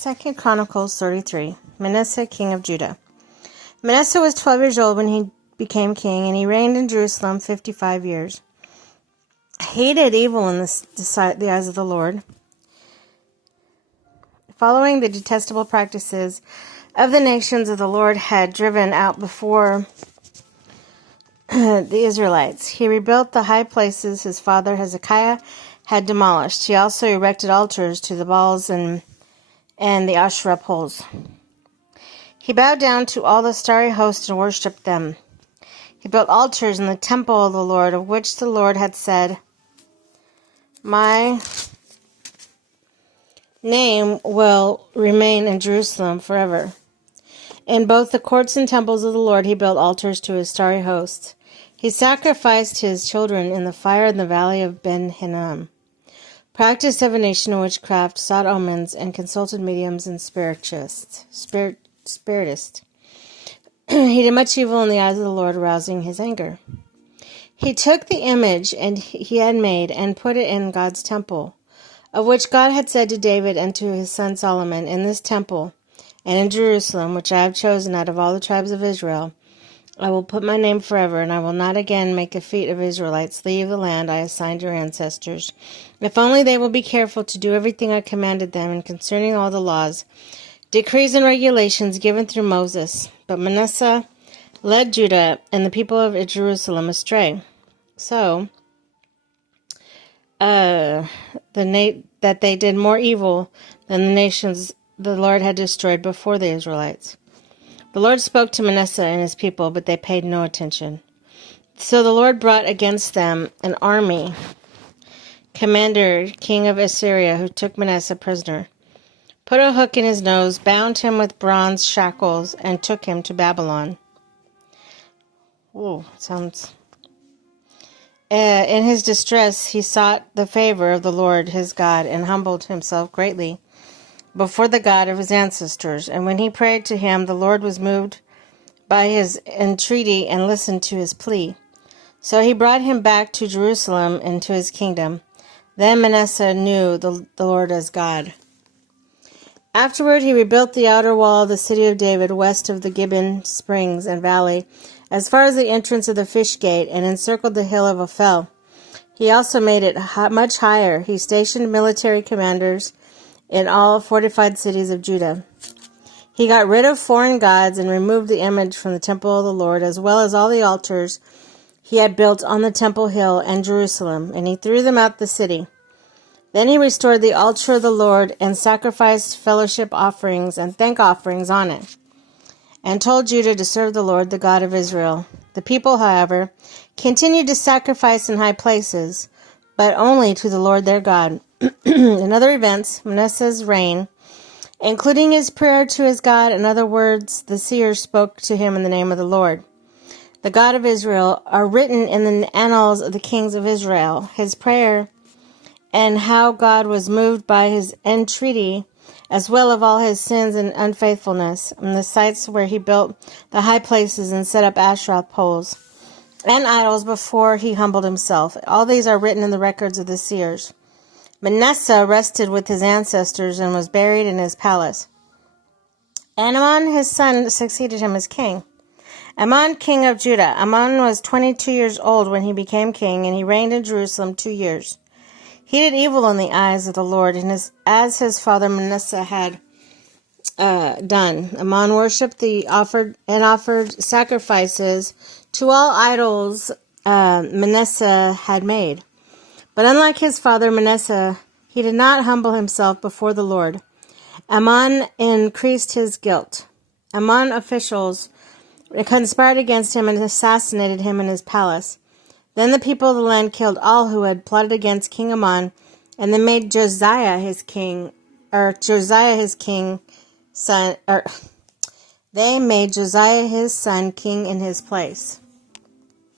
2 Chronicles 33. Manasseh, king of Judah. Manasseh was 12 years old when he became king, and he reigned in Jerusalem 55 years. He did evil in the eyes of the Lord, following the detestable practices of the nations that the Lord had driven out before the Israelites. He rebuilt the high places his father Hezekiah had demolished. He also erected altars to the Baals and the Asherah poles. He bowed down to all the starry host and worshipped them. He built altars in the temple of the Lord, of which the Lord had said, "My name will remain in Jerusalem forever." In both the courts and temples of the Lord he built altars to his starry hosts. He sacrificed his children in the fire in the valley of Ben-Hinnom, practiced divination and witchcraft, sought omens, and consulted mediums and spiritists. He did much evil in the eyes of the Lord, arousing his anger. He took the image he had made and put it in God's temple, of which God had said to David and to his son Solomon, "In this temple and in Jerusalem, which I have chosen out of all the tribes of Israel, I will put my name forever, and I will not again make the feet of Israelites leave the land I assigned your ancestors, if only they will be careful to do everything I commanded them and concerning all the laws, decrees, and regulations given through Moses." But Manasseh led Judah and the people of Jerusalem astray, so that they did more evil than the nations the Lord had destroyed before the Israelites. The Lord spoke to Manasseh and his people, but they paid no attention. So the Lord brought against them an army commander, king of Assyria, who took Manasseh prisoner, put a hook in his nose, bound him with bronze shackles, and took him to Babylon. In his distress, he sought the favor of the Lord his God and humbled himself greatly before the God of his ancestors. And when he prayed to him, the Lord was moved by his entreaty and listened to his plea. So he brought him back to Jerusalem and to his kingdom. Then Manasseh knew the Lord as God. Afterward, he rebuilt the outer wall of the city of David west of the Gibeon springs and valley, as far as the entrance of the fish gate, and encircled the hill of Ophel. He also made it much higher. He stationed military commanders in all fortified cities of Judah. He got rid of foreign gods and removed the image from the temple of the Lord, as well as all the altars he had built on the temple hill and Jerusalem, and he threw them out the city. Then he restored the altar of the Lord and sacrificed fellowship offerings and thank offerings on it, and told Judah to serve the Lord, the God of Israel. The people, however, continued to sacrifice in high places, but only to the Lord their God. In other events, Manasseh's reign, including his prayer to his God and other words the seers spoke to him in the name of the Lord, the God of Israel, are written in the annals of the kings of Israel. His prayer and how God was moved by his entreaty, as well as all his sins and unfaithfulness, and the sites where he built the high places and set up Asherah poles and idols before he humbled himself. All these are written in the records of the seers. Manasseh rested with his ancestors and was buried in his palace. And Amon, his son, succeeded him as king. Amon, king of Judah. Amon was 22 years old when he became king, and he reigned in Jerusalem 2 years. He did evil in the eyes of the Lord, and as his father Manasseh had done. Amon worshipped offered sacrifices to all idols Manasseh had made. But unlike his father Manasseh, he did not humble himself before the Lord. Amon increased his guilt. Amon officials conspired against him and assassinated him in his palace. Then the people of the land killed all who had plotted against King Amon, and they made Josiah his son king in his place.